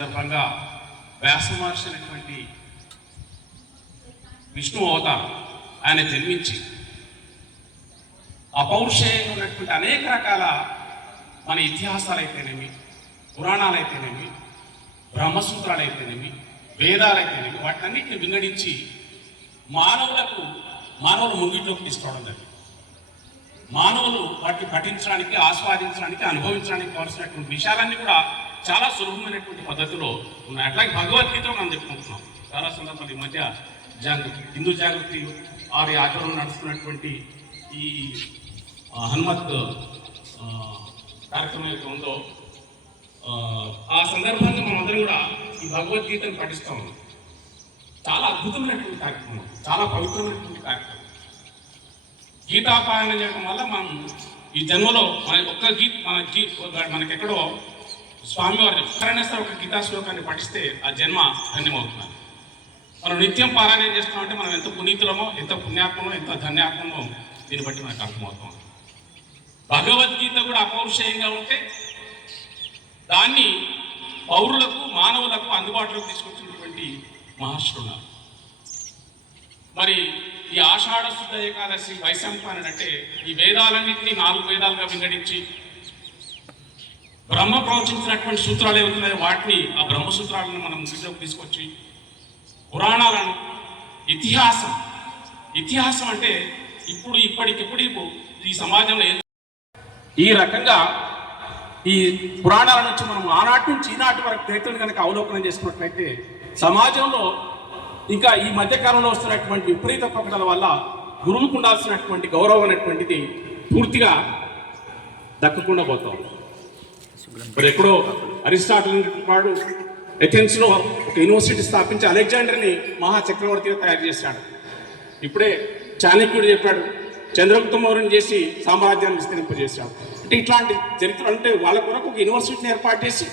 సందర్భంగా వ్యాస మహర్షి అనేటువంటి విష్ణు అవతారం ఆయన జన్మించి అపౌరుషేయంగా ఉన్నటువంటి అనేక రకాల మన ఇతిహాసాలు అయితేనేమి పురాణాలు అయితేనేమి బ్రహ్మసూత్రాలు అయితేనేమి వేదాలు అయితేనేమి వాటన్నిటిని వింగడించి మానవులకు మానవులు ముంగిట్లోకి తీసుకోవడం జరిగింది. మానవులు వాటిని పఠించడానికి ఆస్వాదించడానికి అనుభవించడానికి కావాల్సినటువంటి విషయాలన్నీ కూడా చాలా సులభమైనటువంటి పద్ధతిలో ఉన్నాయి. అట్లాగే భగవద్గీత మనం చెప్పుకుంటున్నాం. చాలా సందర్భాలు ఈ మధ్య జాగృతి హిందూ జాగృతి వారి ఆచరణ నడుస్తున్నటువంటి ఈ హనుమత్ కార్యక్రమం యొక్క ఉందో ఆ, ఆ సందర్భంగా మనందరం కూడా ఈ భగవద్గీతను పఠిస్తూ ఉన్నాం. చాలా అద్భుతమైనటువంటి కార్యక్రమం చాలా పవిత్రమైనటువంటి కార్యక్రమం. గీతాపాయనం చేయడం వల్ల మనం ఈ జన్మలో మన ఒక్క గీత మన గీ మనకెక్కడో స్వామివారు ఎక్కడైనా ఒక గీతా శ్లోకాన్ని పఠిస్తే ఆ జన్మ ధన్యమవుతున్నారు మనం నిత్యం పారాయణం చేస్తున్నామంటే మనం ఎంత పునీతులమో ఎంత పుణ్యాత్మమో ఎంత ధన్యాత్మమో దీన్ని బట్టి మనకు అర్థమవుతాం భగవద్గీత కూడా అపౌరుషేయంగా ఉంటే దాన్ని పౌరులకు మానవులకు అందుబాటులోకి తీసుకొచ్చినటువంటి మహర్షులు ఉన్నారు మరి ఈ ఆషాఢ శుద్ధ ఏకాదశి వైశంపాయన అంటే ఈ వేదాలన్నింటినీ నాలుగు వేదాలుగా వింగడించి బ్రహ్మ ప్రవచించినటువంటి సూత్రాలు ఏవైతున్నాయో వాటిని ఆ బ్రహ్మ సూత్రాలను మనం ముందులోకి తీసుకొచ్చి పురాణాలను ఇతిహాసం. ఇతిహాసం అంటే ఇప్పుడు ఇప్పటికిప్పుడు ఈ సమాజంలో ఏం ఈ రకంగా ఈ పురాణాల నుంచి మనం ఆనాటి నుంచి ఈనాటి వరకు చరిత్రను కనుక అవలోకనం చేసుకున్నట్లయితే సమాజంలో ఇంకా ఈ మధ్య కాలంలో వస్తున్నటువంటి విపరీత పథకాల వల్ల గురువుకు ఉండాల్సినటువంటి గౌరవం అనేటువంటిది పూర్తిగా దక్కకుండా పోతాం మరి ఎప్పుడో అరిస్టాటిల్ వాడు ఎథెన్స్లో ఒక యూనివర్సిటీ స్థాపించి అలెగ్జాండర్ని మహా చక్రవర్తిగా తయారు చేశాడు. ఇప్పుడే చాణక్యుడు చెప్పాడు చంద్రగుప్త మౌర్యం చేసి సామ్రాజ్యాన్ని విస్తరింపజేశాడు. అంటే ఇట్లాంటి చరిత్ర అంటే వాళ్ళ కొరకు ఒక యూనివర్సిటీని ఏర్పాటు చేసి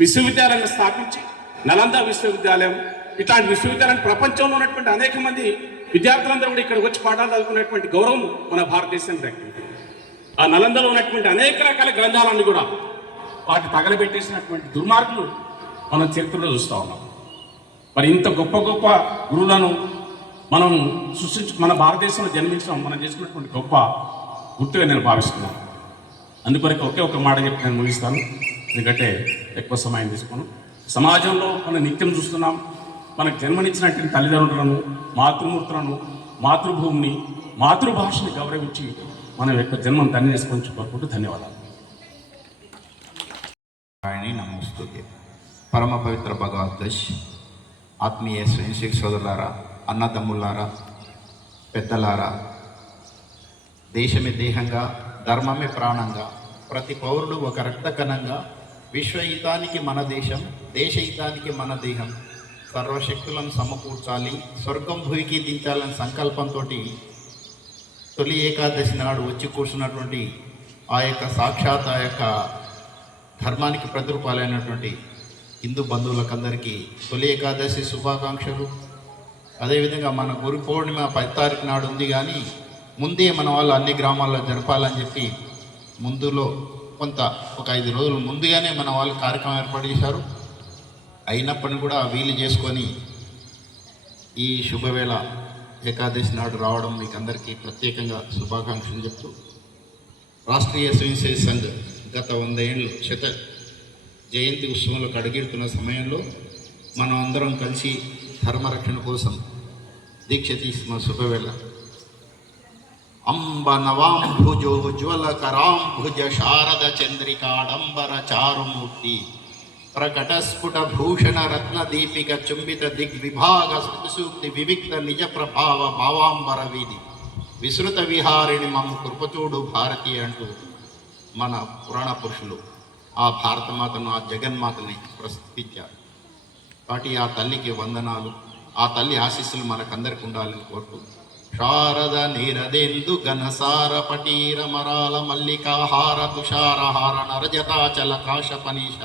విశ్వవిద్యాలయాన్ని స్థాపించి నలంద విశ్వవిద్యాలయం ఇట్లాంటి విశ్వవిద్యాలయం ప్రపంచంలో ఉన్నటువంటి అనేక మంది విద్యార్థులందరూ కూడా ఇక్కడ వచ్చి పాఠాలు చదువుకునేటువంటి గౌరవం మన భారతదేశం దక్కింది. ఆ నలందలో ఉన్నటువంటి అనేక రకాల గ్రంథాలన్నీ కూడా వాటిని తగలబెట్టేసినటువంటి దుర్మార్గులు మనం చరిత్రలో చూస్తూ ఉన్నాం. మరి ఇంత గొప్ప గొప్ప గురువులను మనం సృష్టించు మన భారతదేశంలో జన్మించడం మనం చేసుకున్నటువంటి గొప్ప గుర్తుగా నేను భావిస్తున్నాను. అందుకొరకు ఒకే ఒక మాట చెప్పి నేను ముగిస్తాను. ఎందుకంటే ఎక్కువ సమయం తీసుకోను. సమాజంలో మనం నిత్యం చూస్తున్నాం. మనకు జన్మనిచ్చినటువంటి తల్లిదండ్రులను మాతృమూర్తులను మాతృభూమిని మాతృభాషని గౌరవించి మనం యొక్క జన్మం ధన్య చేసుకొని కోరుకుంటూ ధన్యవాదాలు. ఆయన నమస్తుతే పరమ పవిత్ర భగవద్గష్ ఆత్మీయ స్వయంశిక సోదరులారా అన్నదమ్ములారా పెద్దలారా దేశమే దేహంగా ధర్మమే ప్రాణంగా ప్రతి పౌరుడు ఒక రక్తకణంగా విశ్వహితానికి మన దేశం దేశహితానికి మన దేహం సర్వశక్తులను సమకూర్చాలి స్వర్గం భూమికి దించాలని సంకల్పంతో తొలి ఏకాదశి నాడు వచ్చి కూర్చున్నటువంటి ఆ యొక్క సాక్షాత్ ఆ యొక్క ధర్మానికి ప్రతిరూపాలైనటువంటి హిందూ బంధువులకందరికీ తొలి ఏకాదశి శుభాకాంక్షలు. అదేవిధంగా మన గురు పౌర్ణిమ పది తారీఖు నాడు ఉంది కానీ ముందే మన వాళ్ళు అన్ని గ్రామాల్లో జరపాలని చెప్పి ముందులో కొంత ఒక ఐదు రోజులు ముందుగానే మన వాళ్ళు కార్యక్రమం ఏర్పాటు చేశారు. అయినప్పటిని కూడా వీలు చేసుకొని ఈ శుభవేళ ఏకాదశి నాడు రావడం మీకు అందరికీ ప్రత్యేకంగా శుభాకాంక్షలు చెప్తూ రాష్ట్రీయ స్వయంసేవ సంఘ్ గత వంద ఏళ్ళు శత జయంతి ఉత్సవంలో అడుగెడుతున్న సమయంలో మనం అందరం కలిసి ధర్మరక్షణ కోసం దీక్ష తీసుకున్న శుభవేళ. అంబ నవాంభుజోజ్వల కరాంభుజ శారద చంద్రికాడంబర చారుమూర్తి ప్రకటస్ఫుట భూషణ రత్న దీపిక చుంబిత దిగ్విభాగ శృతిసూక్తి వివిక్త నిజ ప్రభావ భావాంబర వీధి. విస్తృత విహారిణి మమ్మ కృపచూడు భారతి అంటూ మన పురాణ పురుషులు ఆ భారతమాతను ఆ జగన్మాతని ప్రస్తుతించారు కాబట్టి ఆ తల్లికి వందనాలు ఆ తల్లి ఆశీస్సులు మనకందరికి ఉండాలని కోరుతూ శారద నీరదేందు ఘనసార పటీర మరాల మల్లికాహార తుషారహార నరజతాచల కాశ పనీష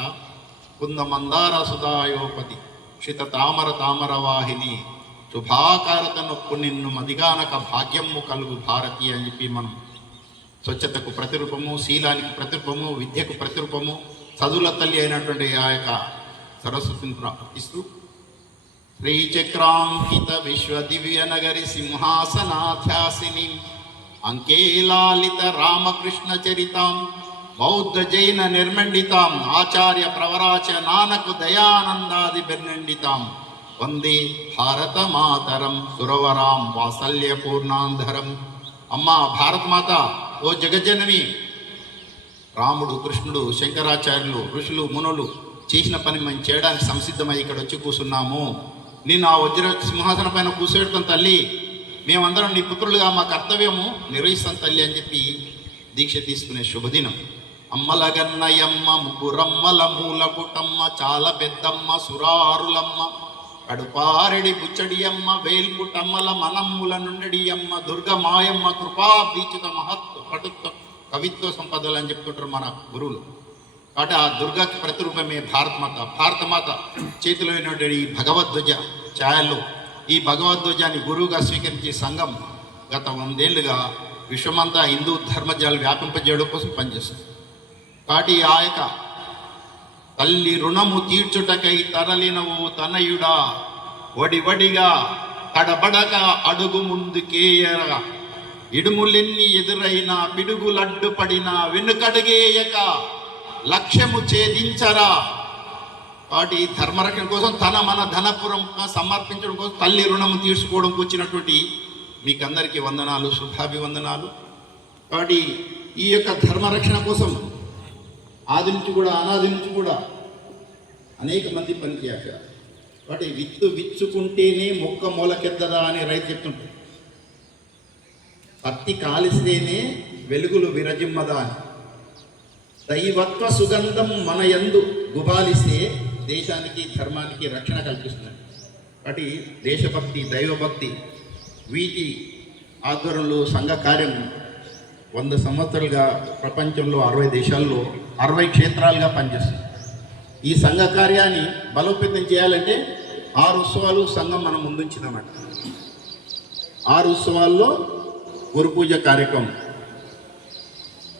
కుంద మందార సుధాయోపతి క్షిత తామర తామర వాహిని శుభాకారత నొప్పు నిన్ను మదిగానక భాగ్యము కలుగు భారతి అని చెప్పి మనం స్వచ్ఛతకు ప్రతిరూపము శీలానికి ప్రతిరూపము విద్యకు ప్రతిరూపము చదువుల తల్లి అయినటువంటి ఆ యొక్క సరస్వతిని ప్రార్థిస్తూ శ్రీచక్రాంకిత విశ్వదివ్యనగరి సింహాసనాధ్యాసిని అంకేలాలిత రామకృష్ణ చరితాం బౌద్ధ జైన నిర్మండితాం ఆచార్య ప్రవరాచ నానకు దయానందాది బెర్నండితాం వందే భారత మాతరం సురవరాం వాత్సల్య పూర్ణాంధరం. అమ్మా భారతమాత ఓ జగజ్జనని. రాముడు కృష్ణుడు శంకరాచార్యులు ఋషులు మునులు చేసిన పని మేము చేయడానికి సంసిద్ధమై ఇక్కడ వచ్చి కూర్చున్నాము. నేను ఆ వజ్ర సింహాసన పైన కూర్చోబెడతాం తల్లి మేమందరం నీ పుత్రులుగా మా కర్తవ్యము నిర్వహిస్తాం తల్లి అని చెప్పి దీక్ష తీసుకునే శుభదినం. అమ్మల గన్నయమ్మ ముగ్గురమ్మల మూల పుటమ్మ చాలా పెద్దమ్మ సురారులమ్మ కడుపారెడి బుచ్చడియమ్మ వేల్పుటమ్మల మనమ్ముల నుండడియమ్మ దుర్గ మాయమ్మ కృపాభీచిత మహత్వ. కవిత్వ కవిత్వ సంపదలు అని చెప్తుంటారు మన గురువులు. కాబట్టి ఆ దుర్గాకి ప్రతిరూపమే భారతమాత భారతమాత చేతిలో ఉన్నటువంటి ఈ భగవద్ధ్వజ ఛాయలో ఈ భగవద్వజాన్ని గురువుగా స్వీకరించే సంఘం గత వందేళ్ళుగా విశ్వమంతా హిందూ ధర్మజాలు వ్యాపింపజేయడం కోసం పనిచేస్తుంది. కాబట్టి ఆ యొక్క తల్లి రుణము తీర్చుటకై తరలినవు తనయుడా వడి వడిగా తడబడక అడుగు ముందుకేయరా. ఇడుములెన్ని ఎదురైనా పిడుగులడ్డుపడినా వెనుకడుగేయక లక్ష్యము ఛేదించరా. కాబట్టి ధర్మరక్షణ కోసం తన మన ధనపురం సమర్పించడం కోసం తల్లి రుణము తీసుకోవడం వచ్చినటువంటి మీకందరికీ వందనాలు శుభాభివందనాలు కాబట్టి ఈ యొక్క ధర్మరక్షణ కోసం ఆది నుంచి కూడా అనాది నుంచి కూడా అనేక మంది పనిచేశారు. కాబట్టి విత్తు విచ్చుకుంటేనే మొక్క మొలకెద్దదా అని రైతు చెప్తుంటారు పత్తి కాలిస్తేనే వెలుగులు విరజిమ్మదాని. దైవత్వ సుగంధం మన యందు గుబాలిస్తే దేశానికి ధర్మానికి రక్షణ కల్పిస్తుంది. కాబట్టి దేశభక్తి దైవభక్తి వీటి ఆధ్వర్యంలో సంఘ కార్యం వంద సంవత్సరాలుగా ప్రపంచంలో అరవై దేశాల్లో అరవై క్షేత్రాలుగా పనిచేస్తుంది. ఈ సంఘ కార్యాన్ని బలోపేతం చేయాలంటే ఆరు ఉత్సవాలు సంఘం మనం ముందుంచిందన్నమాట ఆరు ఉత్సవాల్లో గురు పూజ కార్యక్రమం.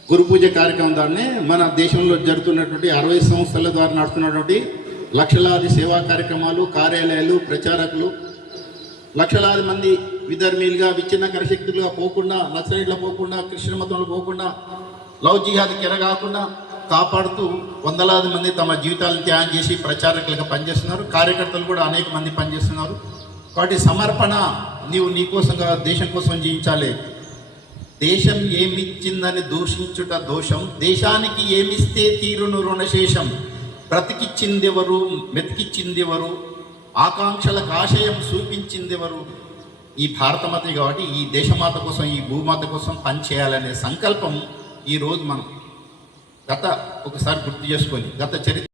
గురు పూజ కార్యక్రమం దాన్ని మన దేశంలో జరుగుతున్నటువంటి అరవై సంస్థల ద్వారా నడుస్తున్నటువంటి లక్షలాది సేవా కార్యక్రమాలు కార్యాలయాలు ప్రచారకులు లక్షలాది మంది విధర్మీలుగా విచ్ఛిన్నకర శక్తులుగా పోకుండా నక్సలైట్లో పోకుండా కృష్ణ మతంలో పోకుండా లవ్ జిహాద్ కెరగాకుండా కాపాడుతూ వందలాది మంది తమ జీవితాలను త్యాగం చేసి ప్రచారకులుగా పనిచేస్తున్నారు. కార్యకర్తలు కూడా అనేక మంది పనిచేస్తున్నారు. కాబట్టి సమర్పణ నీవు నీ కోసంగా దేశం కోసం జీవించాలి. దేశం ఏమిచ్చిందని దూషించుట దోషం దేశానికి ఏమిస్తే తీరును రుణశేషం. బ్రతికిచ్చిందెవరు మెతికిచ్చిందెవరు ఆకాంక్షలకు ఆశయం చూపించిందెవరు ఈ భారతమాత కాబట్టి ఈ దేశమాత కోసం ఈ భూమాత కోసం పనిచేయాలనే సంకల్పం ఈరోజు మనం గత ఒకసారి గుర్తు చేసుకొని గత చరిత్ర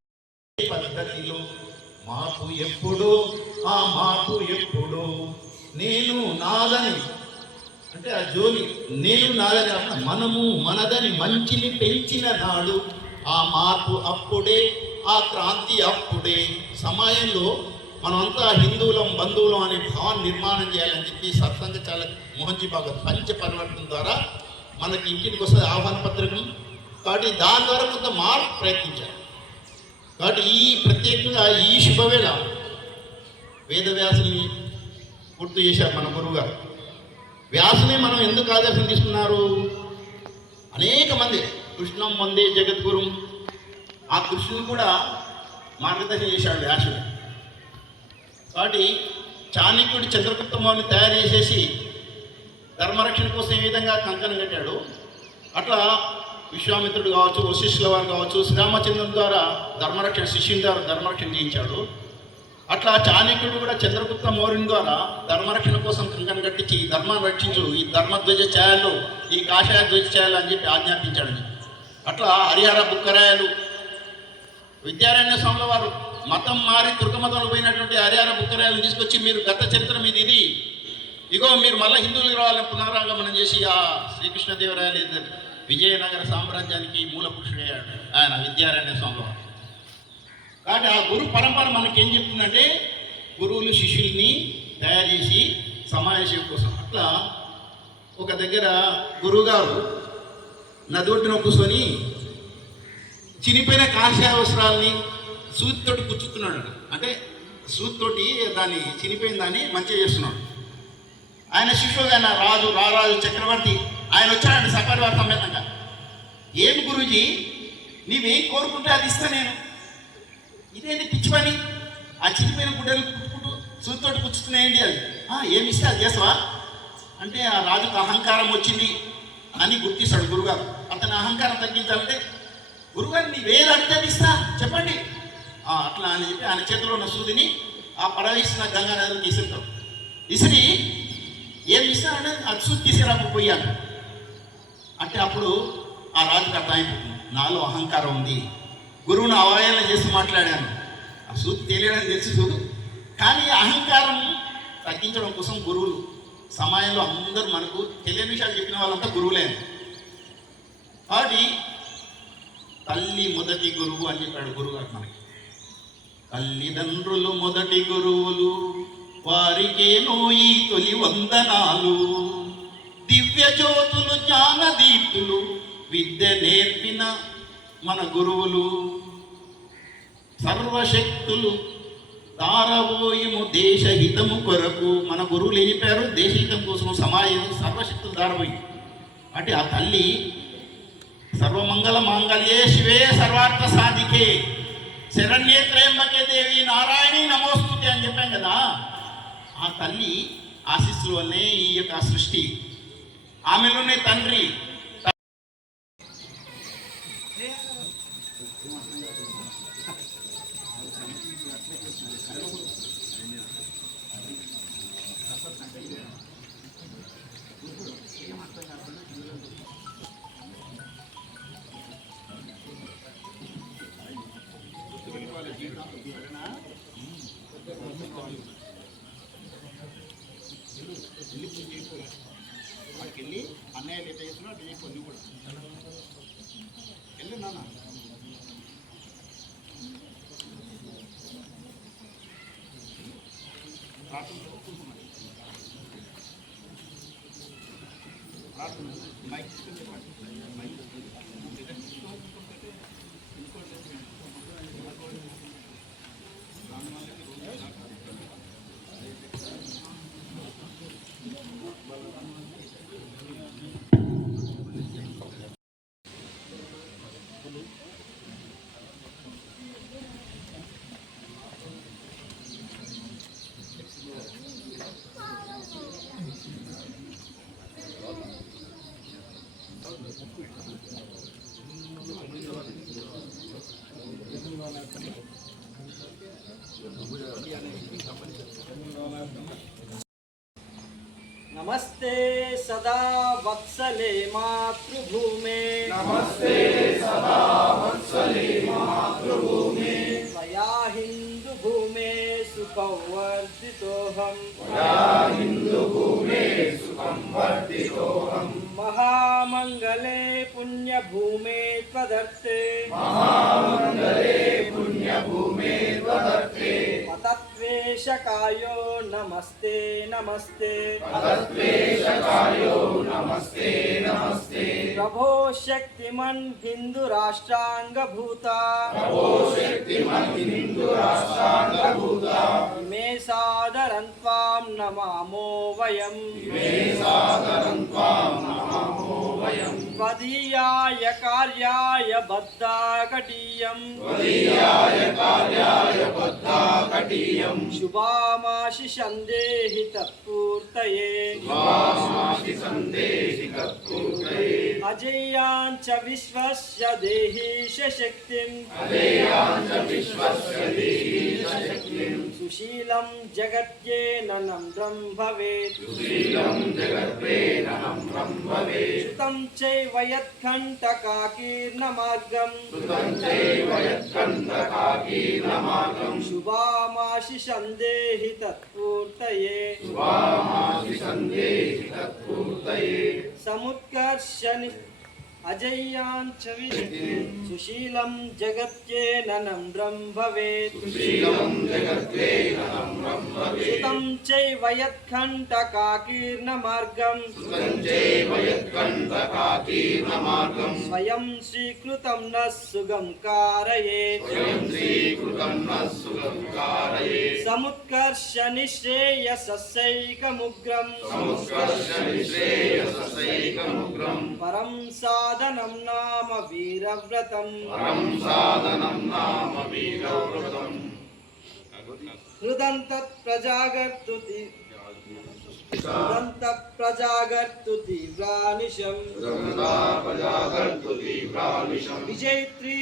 పద్ధతిలో మాకు ఎప్పుడు ఆ మాకు ఎప్పుడు నేను నాదని అంటే ఆ జోలి నేను నాదని మనము మనదని మంచిని పెంచిన నాడు ఆ మార్పు అప్పుడే ఆ క్రాంతి అప్పుడే సమయంలో మనమంతా హిందువులం బంధువులం అనే భావాన్ని నిర్మాణం చేయాలని చెప్పి సత్సంగ చాలక్ మోహన్జీ భాగవత్ పంచ పరివర్తన ద్వారా మనకి ఇంటికి వస్తుంది ఆహ్వాన పత్రికం కాబట్టి దాని ద్వారా కొంత మార్పు ప్రయత్నించారు. కాబట్టి ఈ ప్రత్యేకంగా ఈ శుభవేళ వేదవ్యాసుని గుర్తు చేశారు మన గురువు గారు. వ్యాసుని మనం ఎందుకు ఆదర్శం తీసుకున్నారు? అనేక మంది కృష్ణం వందే జగద్గురు. ఆ కృష్ణుని కూడా మార్గదర్శనం చేశాడు వ్యాసుడు. కాబట్టి చాణక్యుడు చంద్రగుప్త మౌని తయారు చేసేసి ధర్మరక్షణ కోసం ఏ విధంగా కంకణం కట్టాడు? అట్లా విశ్వామిత్రుడు కావచ్చు వశిష్ఠుల వారు కావచ్చు శ్రీరామచంద్రుని ద్వారా ధర్మరక్షణ శిష్యుని ద్వారా ధర్మరక్షణ చేయించాడు. అట్లా చాణక్యుడు కూడా చంద్రగుప్త మౌర్యుని ద్వారా ధర్మరక్షణ కోసం కంకణం కట్టించి ఈ ధర్మాన్ని రక్షించు ఈ ధర్మధ్వజ ఛాయలు ఈ కాషాయ ధ్వజ ఛాయలు అని చెప్పి ఆజ్ఞాపించాడు అట్లా హరిహర బుక్కరాయలు విద్యారణ్య స్వాముల వారు మతం మారి తుర్కమతంలో పోయినటువంటి హరిహర బుక్కరాయలు తీసుకొచ్చి మీరు గత చరిత్ర మీది ఇది. ఇగో మీరు మళ్ళీ హిందువులకు రావాలని పునరాగమనం చేసి ఆ శ్రీకృష్ణదేవరాయలు ఇద్దరు విజయనగర సామ్రాజ్యానికి మూల పురుషుడయ్యాడు ఆయన విద్యారణ్య స్వామి వారు. కాబట్టి ఆ గురు పరంపర మనకి ఏం చెప్తుందంటే గురువులు శిష్యుల్ని తయారు చేసి సమావేశం కోసం. అట్లా ఒక దగ్గర గురువుగారు నది కూర్చొని చినిపోయిన కాషాయ అవసరాలని సూతితోటి కూర్చుతున్నాడు అంటే సూతితోటి దాన్ని చినిపోయిన దాన్ని మంచిగా చేస్తున్నాడు. ఆయన శిష్యుడు ఆయన రాజు రారాజు చక్రవర్తి ఆయన వచ్చాడండి సపరివార సమేతంగా. ఏమి గురూజీ నీవేం కోరుకుంటే అది ఇస్తా నేను. ఇదేంటి పిచ్చి పని? ఆ చిరిపోయిన గుడ్డలు కుట్టుకుంటూ సూదితోటి కూర్చుతున్నాయండి అది ఏమి ఇస్తే అది చేస్తావా? అంటే ఆ రాజుకు అహంకారం వచ్చింది అని గుర్తిస్తాడు గురుగారు. అతని అహంకారం తగ్గించాలంటే గురుగారు నీవేది అడిగితే అది ఇస్తా చెప్పండి. అట్లా అని చెప్పి ఆయన చేతిలో ఉన్న సూదిని ఆ పడవేసిన గంగా తీసుకుంటాం ఇసిరి ఏమి ఇస్తానంటే అది సూది తీసుకురాకపోయాను అంటే అప్పుడు ఆ రాజుకి అర్థమైపోతుంది. నాలో అహంకారం ఉంది. గురువును అవహేళన చేసి మాట్లాడాను. ఆ సూతి తెలియడం తెలుసు చూడు. కానీ అహంకారం తగ్గించడం కోసం గురువులు సమయంలో అందరూ మనకు తెలియని విషయాలు చెప్పిన వాళ్ళంతా గురువులే. కాబట్టి తల్లి మొదటి గురువు అని చెప్పాడు గురుగారు మనకి. తల్లిదండ్రులు మొదటి గురువులు వారికేనో ఈ తొలి వందనాలు. దివ్య జ్యోతులు జ్ఞానదీప్తులు విద్య నేర్పిన మన గురువులు సర్వశక్తులు దారబోయము దేశహితము కొరకు. మన గురువులు ఏం చెప్పారు? దేశహితం కోసం సమాజం సర్వశక్తులు దారబోయి. అంటే ఆ తల్లి సర్వమంగళ మాంగళ్యే శివే సర్వార్థ సాధికే. శరణ్యే త్రయంబకే దేవి నారాయణి నమోస్తుతి అని చెప్పాం కదా. ఆ తల్లి ఆశీస్సుల వల్లే ఈ యొక్క సృష్టి. ఆమెలోనే తండ్రి. नमस्ते सदा वत्सले मातृभूमे नमस्ते सदा वत्सले मातृभूमे त्वया हिन्दुभूमे सुखवर्धितोऽहम् महामङ्गले पुण्यभूमे त्वदर्थे। महामङ्गले पुण्यभूमे त्वदर्थे। पतत्वेशकायो नमस्ते नमस्ते प्रभो शक्तिमन् हिन्दु राष्ट्राङ्गभूता इमे सादरं त्वां नमामो वयम् त्वदीयाय कार्याय बद्धाकटीयम् शुभामाशि सन्देहि तत्पूर्तये शुभामाशि सन्देहि तत्पूर्तये अजेयाञ्च विश्वस्य देहीश शक्तिम्। अजेयाञ्च विश्वस्य देहीश शक्तिम् सुशीलं जगत्येन नम्रं भवेत् सुशीलं जगत्येन नम्रं भवेत् కృతం చైవ యత్కంటకాకీర్ణ మార్గం. కృతం చైవ యత్కంటకాకీర్ణ మార్గం శుభామాశి సందేహి తత్పూర్తయే శుభామాశి సందేహి తత్పూర్తయే సముత్కర్ష विशति सुशीलं जगत्येननं भवेत् सुतं चैव यत्कण्टकाकीर्णमार्गम् स्वयं स्वीकृतं न सुगं कारयेत् समुत्कर्ष निःश्रेयसस्यैकमुग्रम् परं साधनं नाम वीरव्रतम्। परं साधनं नाम वीरव्रतम्। रुदं तत् प्रजागर्तु तीव्रानिशम् प्रजागर्तु तीव्रानिशम् विजयत्री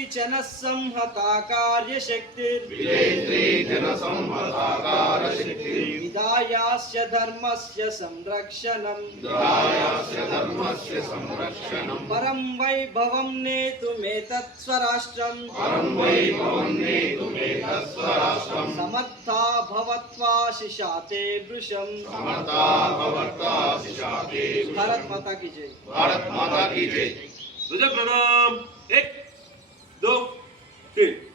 संहता कार्यशक्तिर्विजयत्री जनः संहता कार्यशक्तिर् विधायास्य धर्मस्य संरक्षणम् विधायास्य धर्मस्य समर्था भवत्वा शिशाते वृषम् भारत माता की जय। भारत माता की जय। तुझे प्रणाम। एक दो तीन।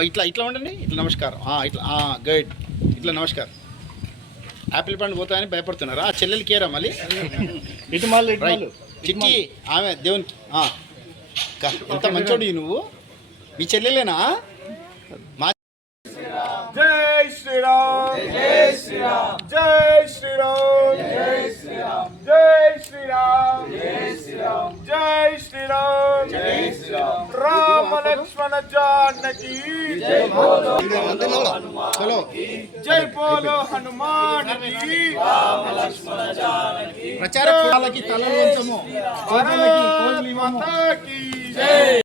ఇట్లా ఇట్లా ఉండండి. ఇట్లా నమస్కారం. ఇట్లా గైడ్. ఇట్లా నమస్కారం. యాపిల్ పండు పోతాయని భయపడుతున్నారు? ఆ చెల్లెలు కేరా మళ్ళీ? చిట్టి ఆమె దేవునికి. ఎంత మంచోడి నువ్వు? మీ చెల్లెలేనా? మా జై శ్రీరామ్. జై శ్రీరామ్. జై శ్రీరామ్. జై శ్రీరామ్. జై శ్రీరామ్. జై శ్రీరామ్. జై శ్రీరామ్. రామ లక్ష్మణ జానకి. జై బోలో చలో జై బోలో హనుమాన్కి తల